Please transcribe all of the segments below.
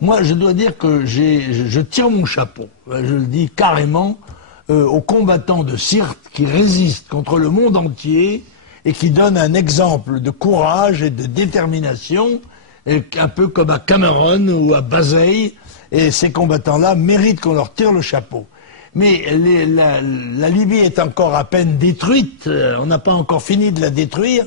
Moi, je dois dire que je tire mon chapeau, je le dis carrément, aux combattants de Sirte qui résistent contre le monde entier et qui donnent un exemple de courage et de détermination, un peu comme à Cameroun ou à Bazeilles. Et ces combattants-là méritent qu'on leur tire le chapeau. Mais la Libye est encore à peine détruite, on n'a pas encore fini de la détruire,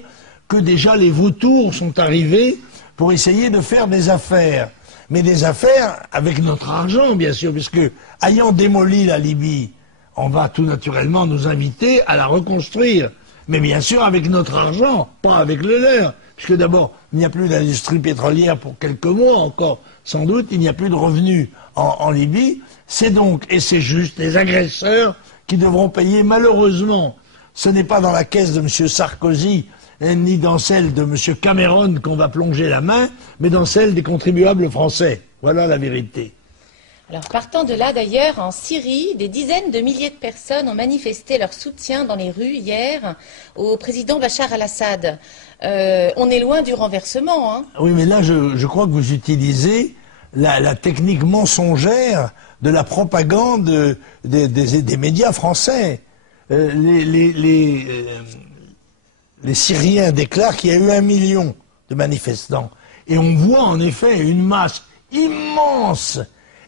que déjà les vautours sont arrivés pour essayer de faire des affaires. Mais des affaires avec notre argent, bien sûr, puisque ayant démoli la Libye, on va tout naturellement nous inviter à la reconstruire. Mais bien sûr avec notre argent, pas avec le leur. Puisque d'abord, il n'y a plus d'industrie pétrolière pour quelques mois encore, sans doute, il n'y a plus de revenus en Libye. C'est donc, et c'est juste, les agresseurs qui devront payer malheureusement. Ce n'est pas dans la caisse de M. Sarkozy, ni dans celle de M. Cameron qu'on va plonger la main, mais dans celle des contribuables français. Voilà la vérité. Alors, partant de là, d'ailleurs, en Syrie, des dizaines de milliers de personnes ont manifesté leur soutien dans les rues hier au président Bachar al-Assad. On est loin du renversement, hein. Oui, mais là, je crois que vous utilisez la technique mensongère de la propagande des médias français. Les Syriens déclarent qu'il y a eu 1 million de manifestants. Et on voit en effet une masse immense.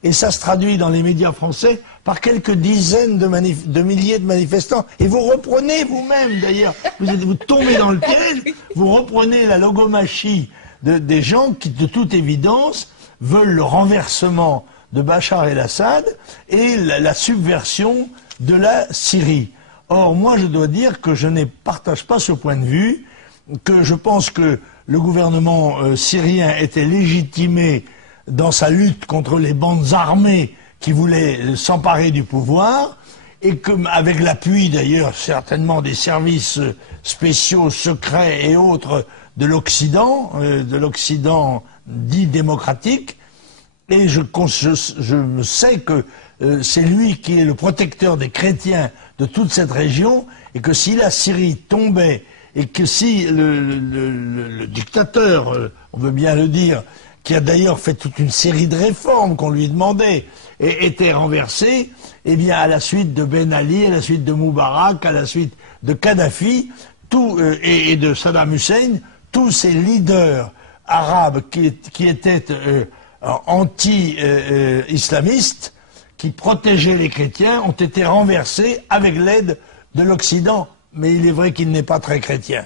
Et ça se traduit dans les médias français par quelques dizaines de milliers de manifestants. Et vous reprenez vous-même, d'ailleurs, vous tombez dans le piège, vous reprenez la logomachie des gens qui, de toute évidence, veulent le renversement de Bachar el-Assad et la subversion de la Syrie. Or, moi, je dois dire que je ne partage pas ce point de vue, que je pense que le gouvernement syrien était légitimé dans sa lutte contre les bandes armées qui voulaient s'emparer du pouvoir, et que, avec l'appui d'ailleurs certainement des services spéciaux, secrets et autres de l'Occident dit démocratique, et je sais que c'est lui qui est le protecteur des chrétiens de toute cette région, et que si la Syrie tombait, et que si le dictateur, on veut bien le dire, qui a d'ailleurs fait toute une série de réformes qu'on lui demandait, et était renversé, eh bien à la suite de Ben Ali, à la suite de Moubarak, à la suite de Kadhafi, et de Saddam Hussein, tous ces leaders arabes qui étaient anti-islamistes, qui protégeaient les chrétiens, ont été renversés avec l'aide de l'Occident. Mais il est vrai qu'il n'est pas très chrétien.